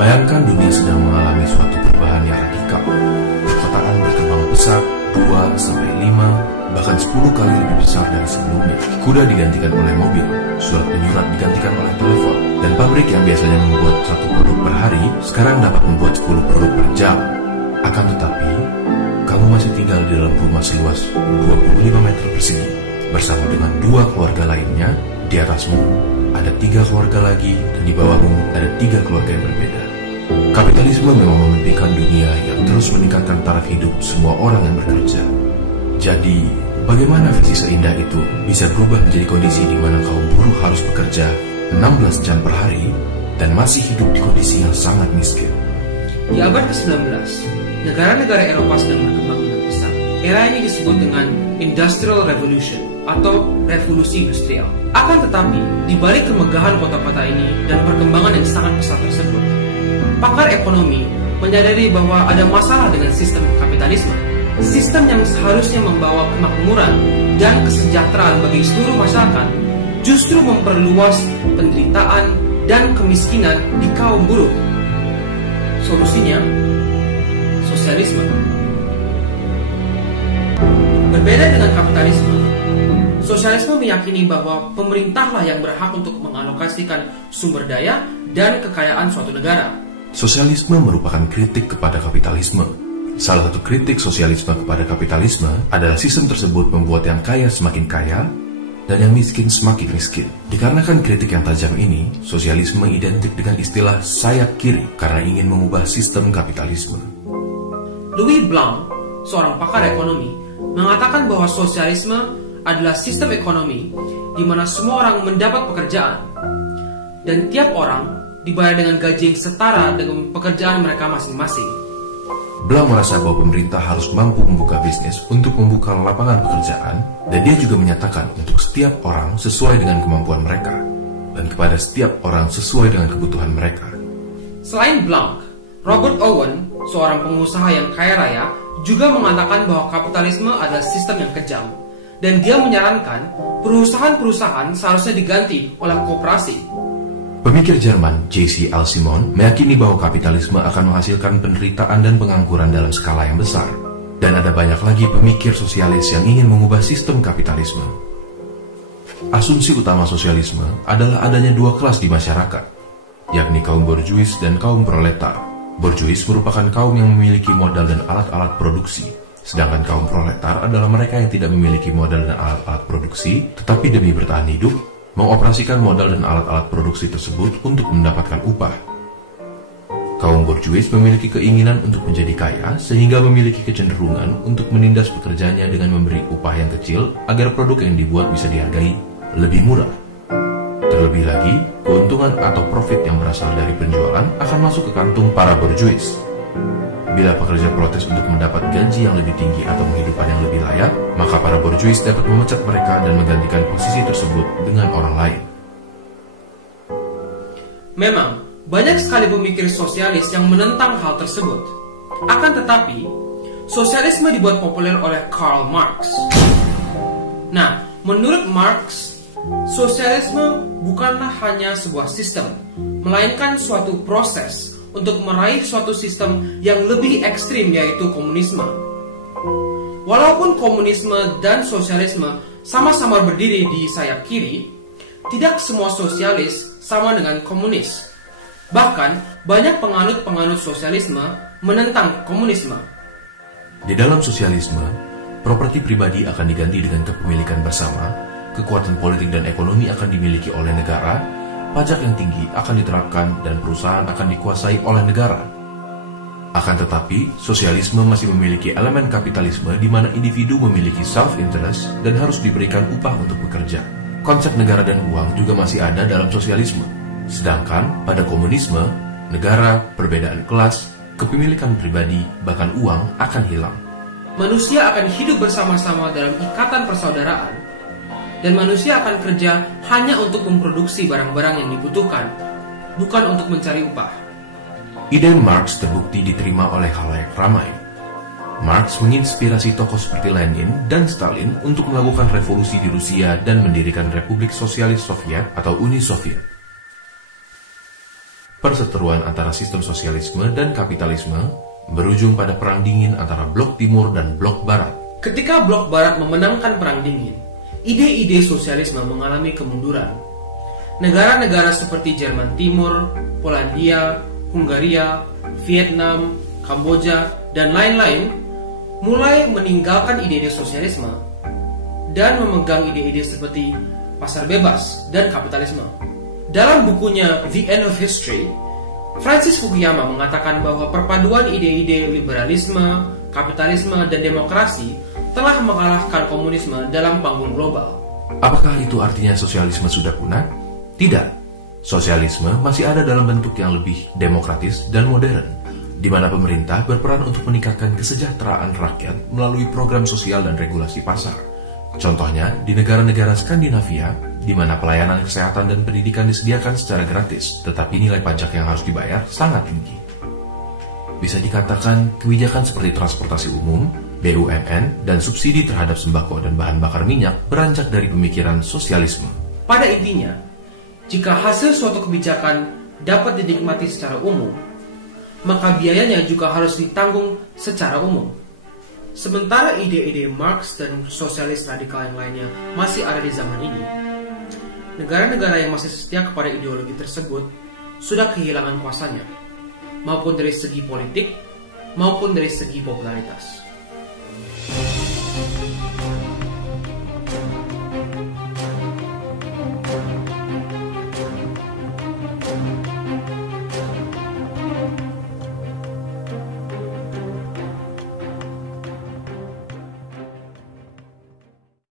Bayangkan dunia sedang mengalami suatu perubahan yang radikal. Perkotaan berkembang pesat 2-5, bahkan 10 kali lebih besar dari sebelumnya. Kuda digantikan oleh mobil, surat menyurat digantikan oleh telepon, dan pabrik yang biasanya membuat 1 produk per hari sekarang dapat membuat 10 produk per jam. Akan tetapi, kamu masih tinggal di dalam rumah seluas 25 meter persegi bersama dengan 2 keluarga lainnya. Di atasmu ada 3 keluarga lagi, dan di bawahmu ada 3 keluarga yang berbeda. Kapitalisme memang memimpikan dunia yang terus meningkatkan taraf hidup semua orang yang bekerja. Jadi, bagaimana visi seindah itu bisa berubah menjadi kondisi di mana kaum buruh harus bekerja 16 jam per hari dan masih hidup di kondisi yang sangat miskin? Di abad ke-19, negara-negara Eropa sedang berkembang dengan pesat. Era ini disebut dengan Industrial Revolution atau revolusi industrial. Akan tetapi, di balik kemegahan kota-kota ini dan perkembangan yang sangat pesat tersebut, pakar ekonomi menyadari bahwa ada masalah dengan sistem kapitalisme. Sistem yang seharusnya membawa kemakmuran dan kesejahteraan bagi seluruh masyarakat justru memperluas penderitaan dan kemiskinan di kaum buruh. Solusinya, sosialisme. Berbeda dengan kapitalisme, sosialisme meyakini bahwa pemerintahlah yang berhak untuk mengalokasikan sumber daya dan kekayaan suatu negara. Sosialisme merupakan kritik kepada kapitalisme. Salah satu kritik sosialisme kepada kapitalisme adalah sistem tersebut membuat yang kaya semakin kaya dan yang miskin semakin miskin. Dikarenakan kritik yang tajam ini, sosialisme identik dengan istilah sayap kiri karena ingin mengubah sistem kapitalisme. Louis Blanc, seorang pakar ekonomi, mengatakan bahwa sosialisme adalah sistem ekonomi di mana semua orang mendapat pekerjaan dan tiap orang dibayar dengan gaji yang setara dengan pekerjaan mereka masing-masing. Blanc merasa bahwa pemerintah harus mampu membuka bisnis untuk membuka lapangan pekerjaan, dan dia juga menyatakan untuk setiap orang sesuai dengan kemampuan mereka dan kepada setiap orang sesuai dengan kebutuhan mereka. Selain Blanc, Robert Owen, seorang pengusaha yang kaya raya, juga mengatakan bahwa kapitalisme adalah sistem yang kejam, dan dia menyarankan perusahaan-perusahaan seharusnya diganti oleh koperasi. Pemikir Jerman J.C. Simon meyakini bahwa kapitalisme akan menghasilkan penderitaan dan pengangguran dalam skala yang besar. Dan ada banyak lagi pemikir sosialis yang ingin mengubah sistem kapitalisme. Asumsi utama sosialisme adalah adanya 2 kelas di masyarakat, yakni kaum borjuis dan kaum proletar. Borjuis merupakan kaum yang memiliki modal dan alat-alat produksi, sedangkan kaum proletar adalah mereka yang tidak memiliki modal dan alat-alat produksi, tetapi demi bertahan hidup, mengoperasikan modal dan alat-alat produksi tersebut untuk mendapatkan upah. Kaum borjuis memiliki keinginan untuk menjadi kaya sehingga memiliki kecenderungan untuk menindas pekerjaannya dengan memberi upah yang kecil agar produk yang dibuat bisa dihargai lebih murah. Terlebih lagi, keuntungan atau profit yang berasal dari penjualan akan masuk ke kantung para borjuis. Bila pekerja protes untuk mendapat gaji yang lebih tinggi atau kehidupan yang lebih layak, maka para borjuis dapat memecat mereka dan menggantikan posisi tersebut dengan orang lain. Memang, banyak sekali pemikir sosialis yang menentang hal tersebut. Akan tetapi, sosialisme dibuat populer oleh Karl Marx. Nah, menurut Marx, sosialisme bukanlah hanya sebuah sistem, melainkan suatu proses untuk meraih suatu sistem yang lebih ekstrim, yaitu komunisme. Walaupun komunisme dan sosialisme sama-sama berdiri di sayap kiri, tidak semua sosialis sama dengan komunis. Bahkan, banyak penganut-penganut sosialisme menentang komunisme. Di dalam sosialisme, properti pribadi akan diganti dengan kepemilikan bersama, kekuatan politik dan ekonomi akan dimiliki oleh negara, pajak yang tinggi akan diterapkan dan perusahaan akan dikuasai oleh negara. Akan tetapi, sosialisme masih memiliki elemen kapitalisme di mana individu memiliki self-interest dan harus diberikan upah untuk bekerja. Konsep negara dan uang juga masih ada dalam sosialisme. Sedangkan pada komunisme, negara, perbedaan kelas, kepemilikan pribadi, bahkan uang akan hilang. Manusia akan hidup bersama-sama dalam ikatan persaudaraan, dan manusia akan kerja hanya untuk memproduksi barang-barang yang dibutuhkan, bukan untuk mencari upah. Ide Marx terbukti diterima oleh khalayak ramai. Marx menginspirasi tokoh seperti Lenin dan Stalin untuk melakukan revolusi di Rusia dan mendirikan Republik Sosialis Soviet atau Uni Soviet. Perseteruan antara sistem sosialisme dan kapitalisme berujung pada perang dingin antara blok timur dan blok barat. Ketika blok barat memenangkan perang dingin, ide-ide sosialisme mengalami kemunduran. Negara-negara seperti Jerman Timur, Polandia, Hungaria, Vietnam, Kamboja, dan lain-lain mulai meninggalkan ide-ide sosialisme dan memegang ide-ide seperti pasar bebas dan kapitalisme. Dalam bukunya The End of History, Francis Fukuyama mengatakan bahwa perpaduan ide-ide liberalisme, kapitalisme, dan demokrasi telah mengalahkan komunisme dalam panggung global. Apakah itu artinya sosialisme sudah punah? Tidak. Sosialisme masih ada dalam bentuk yang lebih demokratis dan modern, di mana pemerintah berperan untuk meningkatkan kesejahteraan rakyat melalui program sosial dan regulasi pasar. Contohnya, di negara-negara Skandinavia, di mana pelayanan kesehatan dan pendidikan disediakan secara gratis, tetapi nilai pajak yang harus dibayar sangat tinggi. Bisa dikatakan, kebijakan seperti transportasi umum, BUMN, dan subsidi terhadap sembako dan bahan bakar minyak beranjak dari pemikiran sosialisme. Pada intinya, jika hasil suatu kebijakan dapat dinikmati secara umum, maka biayanya juga harus ditanggung secara umum. Sementara ide-ide Marx dan sosialis radikal yang lainnya masih ada di zaman ini, negara-negara yang masih setia kepada ideologi tersebut sudah kehilangan kuasanya, maupun dari segi politik maupun dari segi popularitas.